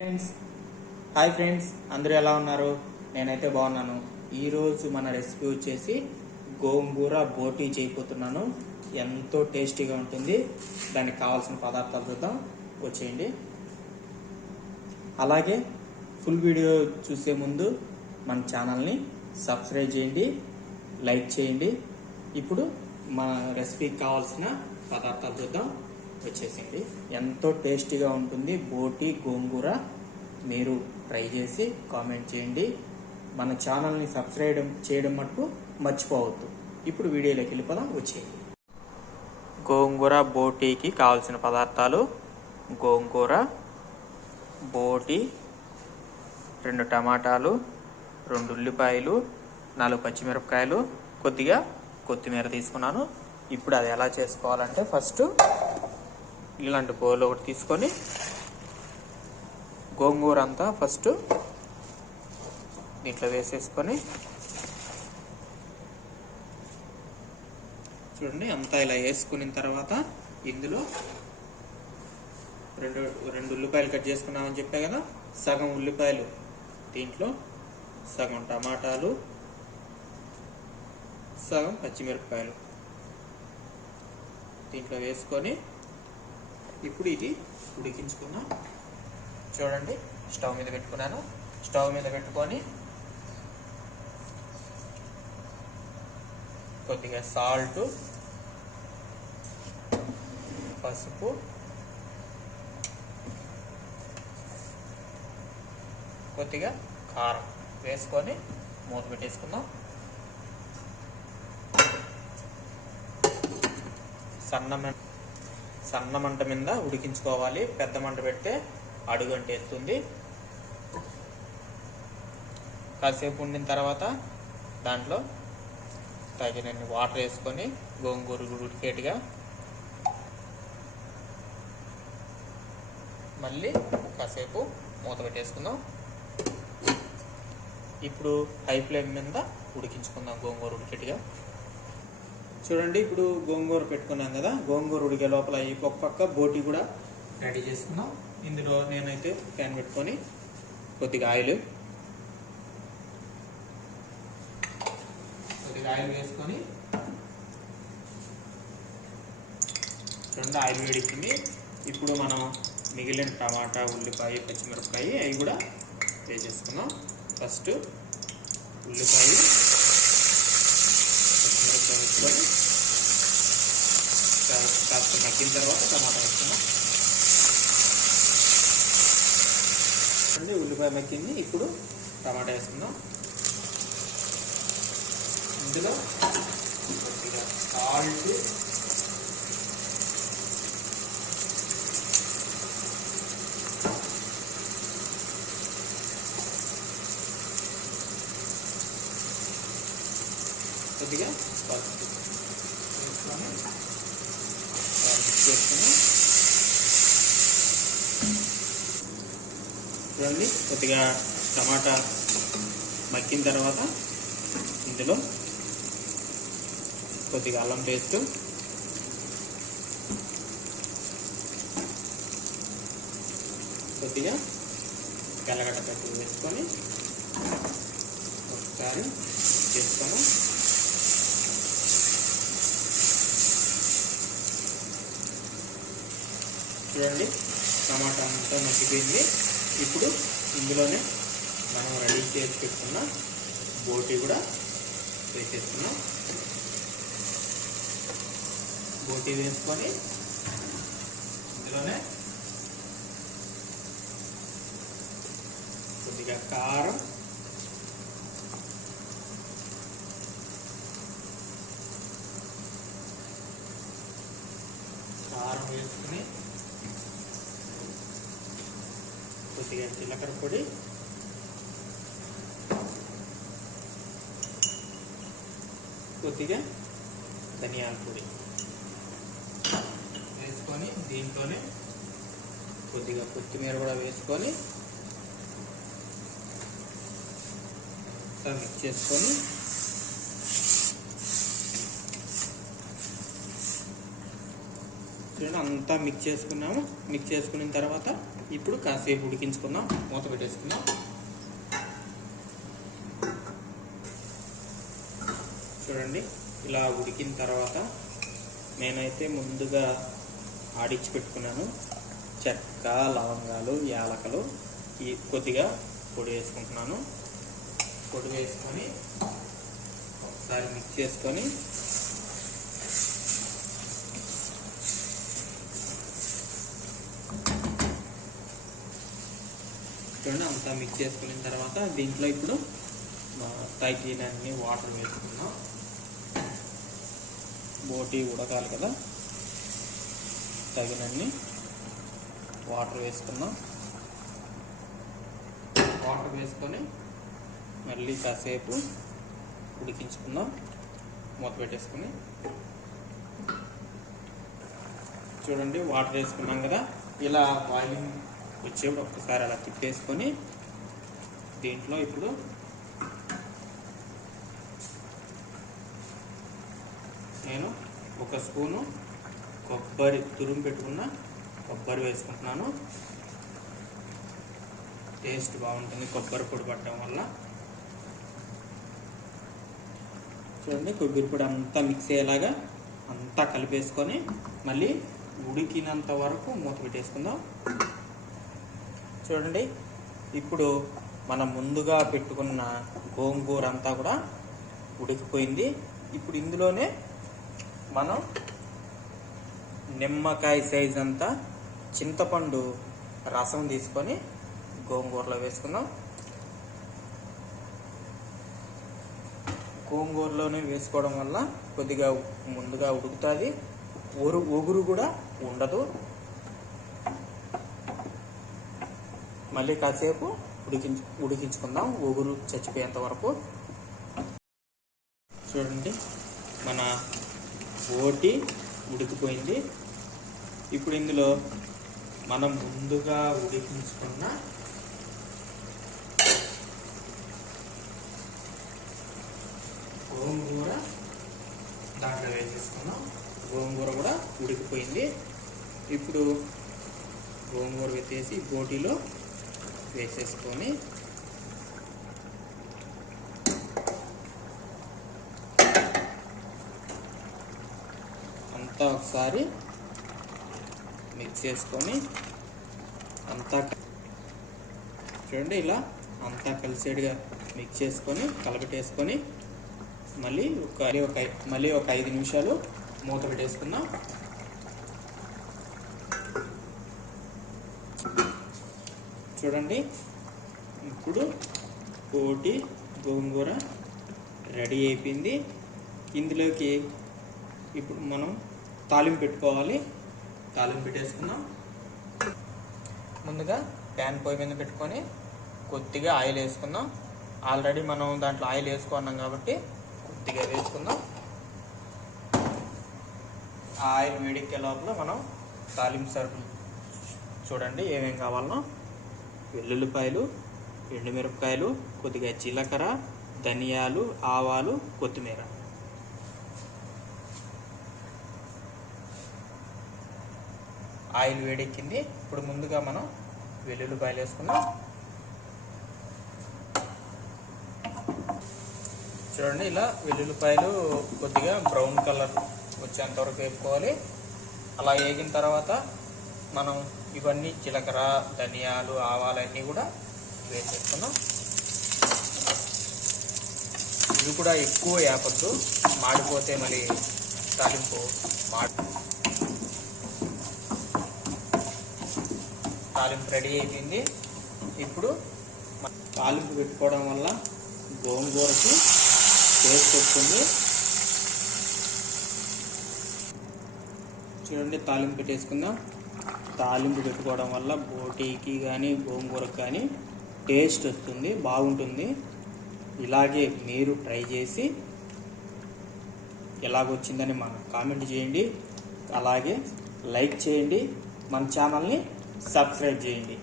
Friends, hi friends, అందరూ ఎలా ఉన్నారు? నేనైతే బాగున్నాను. ఈరోజు మన రెసిపీ వచ్చేసి గోంగూర బోటీ చేయబోతున్నాను. ఎంతో టేస్టీగా ఉంటుంది. దానికి కావాల్సిన పదార్థాలు చూద్దాం, వచ్చేయండి. అలాగే ఫుల్ వీడియో చూసే ముందు మన ఛానల్ని సబ్స్క్రైబ్ చేయండి, లైక్ చేయండి. ఇప్పుడు మన రెసిపీకి కావాల్సిన పదార్థాలు చూద్దాం, వచ్చేసింది. ఎంతో టేస్టీగా ఉంటుంది బోటీ గోంగూర. మీరు ట్రై చేసి కామెంట్ చేయండి. మన ఛానల్ని సబ్స్క్రైబ్ చేయడం మటుకు మర్చిపోవద్దు. ఇప్పుడు వీడియోలోకి వెళ్ళిపోదాం, వచ్చేయండి. గోంగూర బోటీకి కావాల్సిన పదార్థాలు: గోంగూర, బోటీ, 2 టమాటాలు, 2 ఉల్లిపాయలు, 4 పచ్చిమిరపకాయలు, కొద్దిగా కొత్తిమీర తీసుకున్నాను. ఇప్పుడు అది ఎలా చేసుకోవాలంటే, ఫస్ట్ ఇలాంటి బౌల్ ఒకటి తీసుకొని గోంగూర అంతా ఫస్ట్ దీంట్లో వేసేసుకొని, చూడండి, అంతా ఇలా వేసుకున్న తర్వాత ఇందులో రెండు ఉల్లిపాయలు కట్ చేసుకున్నామని చెప్పా కదా, సగం ఉల్లిపాయలు, దీంట్లో సగం టమాటాలు, సగం పచ్చిమిరపకాయలు దీంట్లో వేసుకొని ఇప్పుడు ఇది ఉడికించుకుందాం. చూడండి, స్టవ్ మీద పెట్టుకున్నాను. స్టవ్ మీద పెట్టుకొని కొద్దిగా సాల్ట్, పసుపు, కొద్దిగా కారం వేసుకొని మూత పెట్టేసుకుందాం. సన్న మంట మీద ఉడికించుకోవాలి. పెద్ద మంట పెడితే అడుగు అంటేస్తుంది. కాసేపు ఉండిన తర్వాత దాంట్లో తగినన్ని వాటర్ వేసుకొని గోంగూర ఉడికేట్టుగా మళ్ళీ కాసేపు మూత పెట్టేసుకుందాం. ఇప్పుడు హై ఫ్లేమ్ మీద ఉడికించుకుందాం గోంగూర ఉడికేట్టుగా. చూడండి, ఇప్పుడు గోంగూర పెట్టుకున్నాం కదా, గోంగూర ఉడికే లోపల ఈ పక్క బోటీ కూడా రెడీ చేసుకున్నాం. ఇందులో నేనైతే ప్యాన్ పెట్టుకొని కొద్దిగా ఆయిల్ వేసుకొని, చూడండి, ఆయిల్ వేడికింది. ఇప్పుడు మనం మిగిలిన టమాటా, ఉల్లిపాయ, పచ్చిమిరపకాయ అవి కూడా వేసేసుకున్నాం. ఫస్ట్ ఉల్లిపాయ, పచ్చిమిరపకాయ వేసుకొని కాస్త మగ్గిన తర్వాత టమాటా వేసుకున్నాం. ఉల్లిపాయ మగ్గింది, ఇప్పుడు టమాటా వేసుకుందాం. ఇందులో కొద్దిగా సాల్ట్, కొద్దిగా పసుపు వేసుకొని చూడండి, కొద్దిగా టమాటా మగ్గిన తర్వాత ఇందులో కొద్దిగా అల్లం పేస్ట్, కొద్దిగా తెల్లగడ్డ పట్టు వేసుకొని ఒకసారి మిక్స్ చేసుకొని, చూడండి, టమాటా అంతా మగ్గిపోయింది. ఇప్పుడు ఇందులోనే మనం రెడీ చేసి పెట్టుకున్న బోటీ కూడా వేసేసుకున్నాం. బోటీ వేసుకొని ఇందులోనే కొద్దిగా కారం, వేసుకుని కొద్దిగా జీలకర్ర పొడి, కొద్దిగా ధనియాల పొడి వేసుకొని దీంట్లోనే కొద్దిగా కొత్తిమీర కూడా వేసుకొని మిక్స్ చేసుకొని చూడండి అంతా మిక్స్ చేసుకున్నాము. మిక్స్ చేసుకున్న తర్వాత ఇప్పుడు కాసేపు ఉడికించుకుందాం. మూత పెట్టేసుకుందాం. చూడండి ఇలా ఉడికిన తర్వాత నేనైతే ముందుగా ఆడించి పెట్టుకున్నాను చెక్క, లవంగాలు, యాలకలు కొద్దిగా పొడి వేసుకుంటున్నాను. పొడి వేసుకొని ఒకసారి మిక్స్ చేసుకొని చూడండి అంతా మిక్స్ చేసుకున్న తర్వాత దీంట్లో ఇప్పుడు తగినన్ని వాటర్ వేసుకున్నాం. బోటి ఉడకాలి కదా, తగినన్ని వాటర్ వేసుకున్నాం. వాటర్ వేసుకొని మళ్ళీ కాసేపు ఉడికించుకుందాం. మూత పెట్టేసుకుని చూడండి వాటర్ వేసుకున్నాం కదా, ఇలా బాయిలింగ్ వచ్చేప్పుడు ఒక్కసారి అలా తిప్పేసుకొని దీంట్లో ఇప్పుడు నేను ఒక స్పూను కొబ్బరి తురుము పెట్టుకున్న కొబ్బరి వేసుకుంటున్నాను. టేస్ట్ బాగుంటుంది కొబ్బరి పొడి పట్టడం వల్ల. చూడండి కొబ్బరి పొడి అంతా మిక్స్ అయ్యేలాగా అంతా కలిపేసుకొని మళ్ళీ ఉడికినంత వరకు మూత పెట్టేసుకుందాం. చూడండి ఇప్పుడు మనం ముందుగా పెట్టుకున్న గోంగూర అంతా కూడా ఉడికిపోయింది. ఇప్పుడు ఇందులోనే మనం నిమ్మకాయ సైజ్ అంతా చింతపండు రసం తీసుకొని గోంగూరలో వేసుకుందాం. గోంగూరలోనే వేసుకోవడం వల్ల కొద్దిగా ముందుగా ఉడుకుతుంది, ఒగురు కూడా ఉండదు. మళ్ళీ కాసేపు ఉడికించుకుందాం ఒగురు చచ్చిపోయేంత వరకు. చూడండి మన బోటి ఉడికిపోయింది. ఇప్పుడు ఇందులో మనం ముందుగా ఉడికించుకున్న గోంగూర దాంట్లో వేసేసుకున్నాం. గోంగూర కూడా ఉడికిపోయింది. ఇప్పుడు గోంగూర వేసేసి బోటిలో వేసేసుకొని అంతా ఒకసారి మిక్స్ చేసుకొని అంతా చూడండి ఇలా అంతా కలిసేడుగా మిక్స్ చేసుకొని కలపెట్టేసుకొని మళ్ళీ ఒక 5 నిమిషాలు మూత పెట్టేసుకుందాం. చూడండి ఇప్పుడు బోటి గోంగూర రెడీ అయిపోయింది. ఇందులోకి ఇప్పుడు మనం తాలింపు పెట్టుకోవాలి. తాలింపు పెట్టేసుకుందాం. ముందుగా ప్యాన్ పొయ్యి మీద పెట్టుకొని కొద్దిగా ఆయిల్ వేసుకుందాం. ఆల్రెడీ మనం దాంట్లో ఆయిల్ వేసుకున్నాం కాబట్టి కొద్దిగా వేసుకుందాం. ఆ ఆయిల్ వేడెక్కే లోపల మనం తాలింపు సరుకులు చూడండి ఏమేం కావాలనో వెల్లుల్లిపాయలు, ఎండుమిరపకాయలు, కొద్దిగా జీలకర్ర, ధనియాలు, ఆవాలు, కొత్తిమీర. ఆయిల్ వేడెక్కింది. ఇప్పుడు ముందుగా మనం వెల్లుల్లిపాయలు వేసుకున్నాం. చూడండి ఇలా వెల్లుల్లిపాయలు కొద్దిగా బ్రౌన్ కలర్ వచ్చేంత వరకు వేపుకోవాలి. అలా వేగిన తర్వాత మనం ఇవన్నీ జీలకర్ర, ధనియాలు, ఆవాలు అన్నీ కూడా వేసేసుకున్నాం. ఇవి కూడా ఎక్కువ వేపొద్దు, మాడిపోతే మళ్ళీ తాలింపు తాలింపు రెడీ అయిపోయింది. ఇప్పుడు తాలింపు పెట్టుకోవడం వల్ల గోంగూరకి టేస్ట్ వస్తుంది. చూడండి తాలింపు పెట్టేసుకుందాం. తాలింపు పెట్టుకోవడం వల్ల బోటీకి కానీ గోంగూరకు కానీ టేస్ట్ వస్తుంది, బాగుంటుంది. ఇలాగే మీరు ట్రై చేసి ఎలాగొచ్చిందని మనం కామెంట్ చేయండి. అలాగే లైక్ చేయండి, మన ఛానల్ని సబ్స్క్రైబ్ చేయండి.